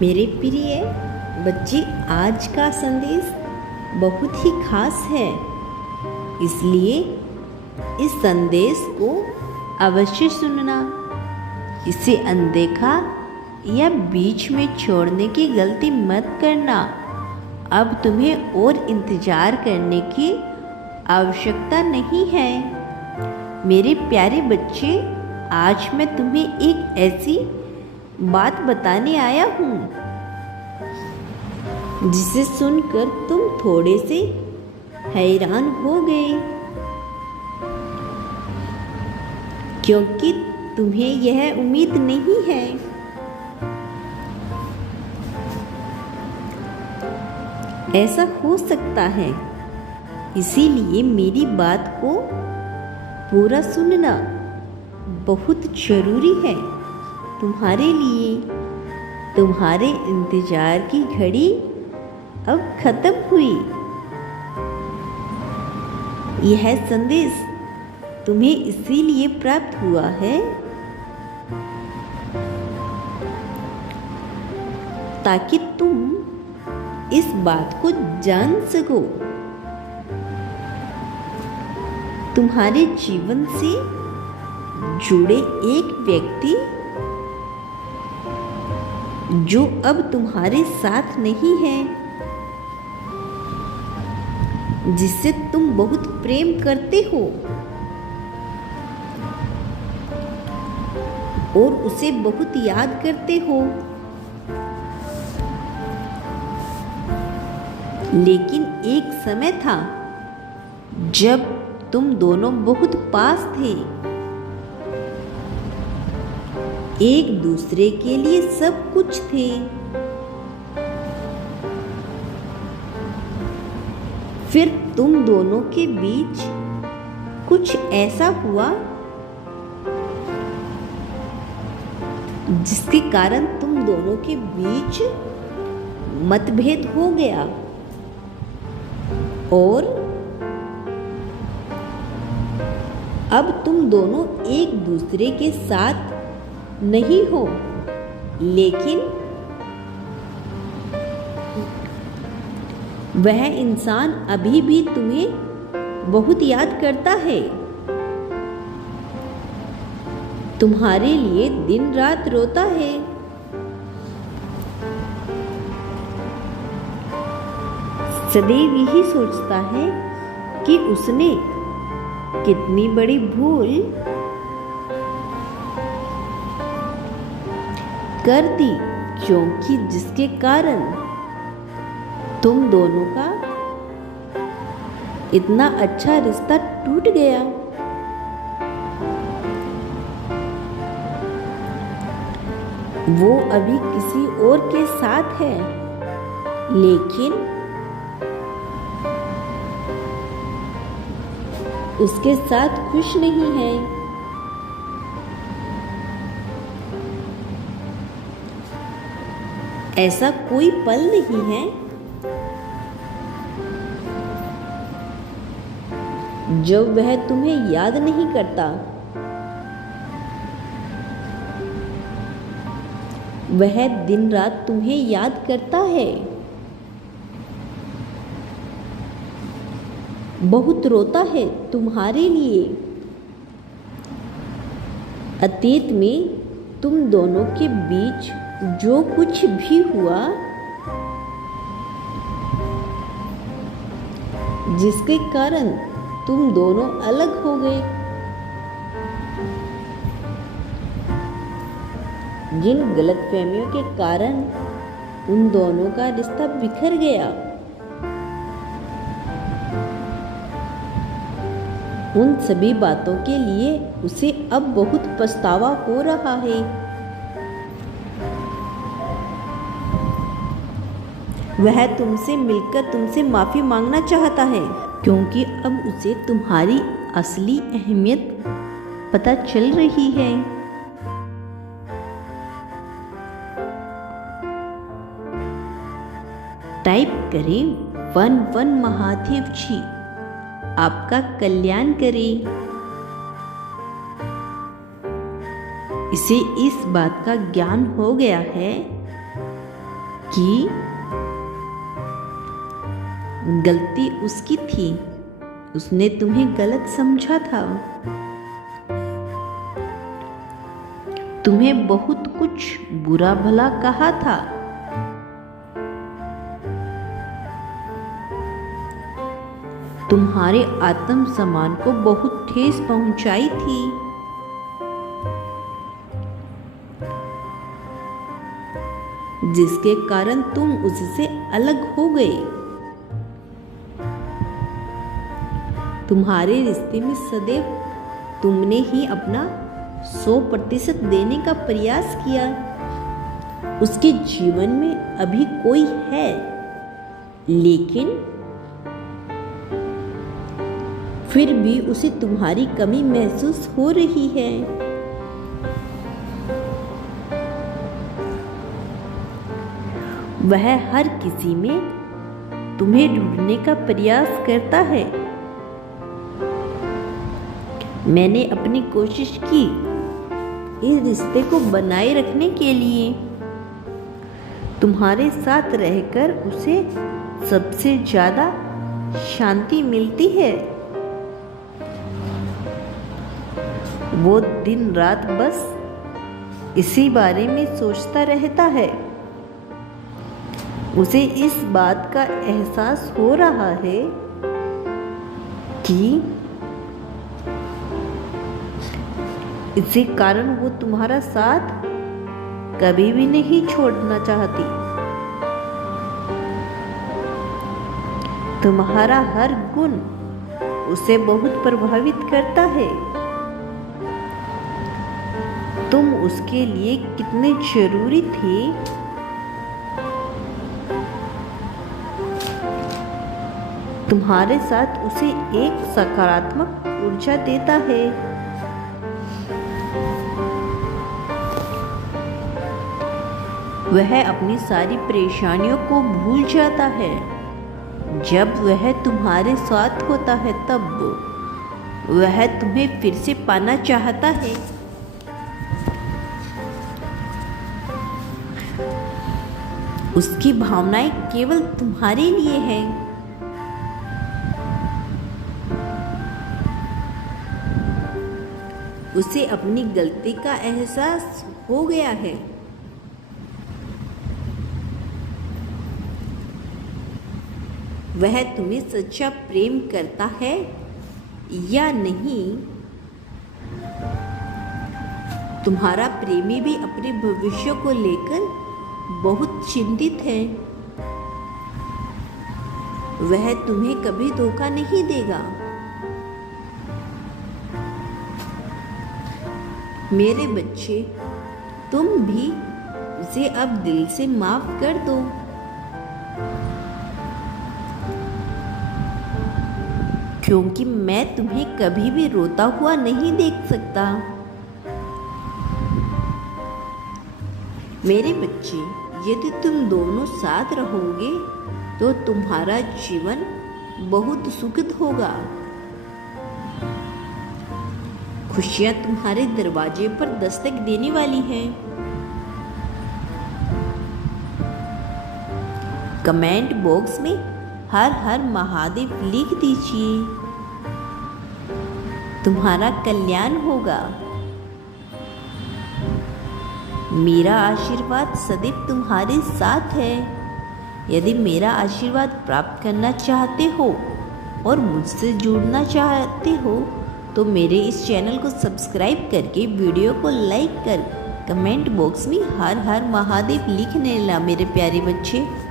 मेरे प्रिय बच्चे, आज का संदेश बहुत ही खास है, इसलिए इस संदेश को अवश्य सुनना। इसे अनदेखा या बीच में छोड़ने की गलती मत करना। अब तुम्हें और इंतजार करने की आवश्यकता नहीं है। मेरे प्यारे बच्चे, आज मैं तुम्हें एक ऐसी बात बताने आया हूँ जिसे सुनकर तुम थोड़े से हैरान हो गए, क्योंकि तुम्हें यह उम्मीद नहीं है। ऐसा हो सकता है, इसीलिए मेरी बात को पूरा सुनना बहुत जरूरी है तुम्हारे लिए। तुम्हारे इंतजार की घड़ी अब खत्म हुई। यह संदेश तुम्हें इसीलिए प्राप्त हुआ है ताकि तुम इस बात को जान सको। तुम्हारे जीवन से जुड़े एक व्यक्ति जो अब तुम्हारे साथ नहीं है, जिससे तुम बहुत प्रेम करते हो और उसे बहुत याद करते हो, लेकिन एक समय था जब तुम दोनों बहुत पास थे, एक दूसरे के लिए सब कुछ थे। फिर तुम दोनों के बीच कुछ ऐसा हुआ जिसके कारण तुम दोनों के बीच मतभेद हो गया और अब तुम दोनों एक दूसरे के साथ नहीं हो, लेकिन वह इंसान अभी भी तुम्हें बहुत याद करता है, तुम्हारे लिए दिन रात रोता है। सदैव यही सोचता है कि उसने कितनी बड़ी भूल कर दी, क्योंकि जिसके कारण तुम दोनों का इतना अच्छा रिश्ता टूट गया। वो अभी किसी और के साथ है, लेकिन उसके साथ खुश नहीं है। ऐसा कोई पल नहीं है जब वह तुम्हें याद नहीं करता। वह दिन रात तुम्हें याद करता है, बहुत रोता है तुम्हारे लिए। अतीत में तुम दोनों के बीच जो कुछ भी हुआ, जिसके कारण तुम दोनों अलग हो गए, जिन गलतफहमियों के कारण उन दोनों का रिश्ता बिखर गया, उन सभी बातों के लिए उसे अब बहुत पछतावा हो रहा है। वह तुमसे मिलकर तुमसे माफ़ी मांगना चाहता है, क्योंकि अब उसे तुम्हारी असली अहमियत पता चल रही है। टाइप करें 11 महादेव जी आपका कल्याण करें। इसे इस बात का ज्ञान हो गया है कि गलती उसकी थी, उसने तुम्हें गलत समझा था, तुम्हें बहुत कुछ बुरा भला कहा था। तुम्हारे आत्मसम्मान को बहुत ठेस पहुंचाई थी। जिसके कारण तुम उससे अलग हो गए। तुम्हारे रिश्ते में सदैव तुमने ही अपना 100% देने का प्रयास किया। उसके जीवन में अभी कोई है, लेकिन फिर भी उसे तुम्हारी कमी महसूस हो रही है। वह हर किसी में तुम्हें ढूंढने का प्रयास करता है। मैंने अपनी कोशिश की इस रिश्ते को बनाए रखने के लिए। तुम्हारे साथ रहकर उसे सबसे ज्यादा शांति मिलती है। वो दिन रात बस इसी बारे में सोचता रहता है। उसे इस बात का एहसास हो रहा है कि इसी कारण वो तुम्हारा साथ कभी भी नहीं छोड़ना चाहती। तुम्हारा हर गुण उसे बहुत प्रभावित करता है। तुम उसके लिए कितने जरूरी थे। तुम्हारे साथ उसे एक सकारात्मक ऊर्जा देता है। वह अपनी सारी परेशानियों को भूल जाता है। जब वह तुम्हारे साथ होता है तब वह तुम्हें फिर से पाना चाहता है। उसकी भावनाएं केवल तुम्हारे लिए हैं। उसे अपनी गलती का एहसास हो गया है। वह तुम्हें सच्चा प्रेम करता है या नहीं। तुम्हारा प्रेमी भी अपने भविष्य को लेकर बहुत चिंतित है। वह तुम्हें कभी धोखा नहीं देगा। मेरे बच्चे, तुम भी उसे अब दिल से माफ कर दो। क्योंकि मैं तुम्हें कभी भी रोता हुआ नहीं देख सकता। मेरे बच्चे, यदि तुम दोनों साथ रहोगे तो तुम्हारा जीवन बहुत सुखद होगा। खुशियां तुम्हारे दरवाजे पर दस्तक देने वाली हैं। कमेंट बॉक्स में हर हर महादेव लिख दीजिए। तुम्हारा कल्याण होगा। मेरा आशीर्वाद सदैव तुम्हारे साथ है। यदि मेरा आशीर्वाद प्राप्त करना चाहते हो और मुझसे जुड़ना चाहते हो तो मेरे इस चैनल को सब्सक्राइब करके वीडियो को लाइक कर कमेंट बॉक्स में हर हर महादेव लिखने ला मेरे प्यारे बच्चे।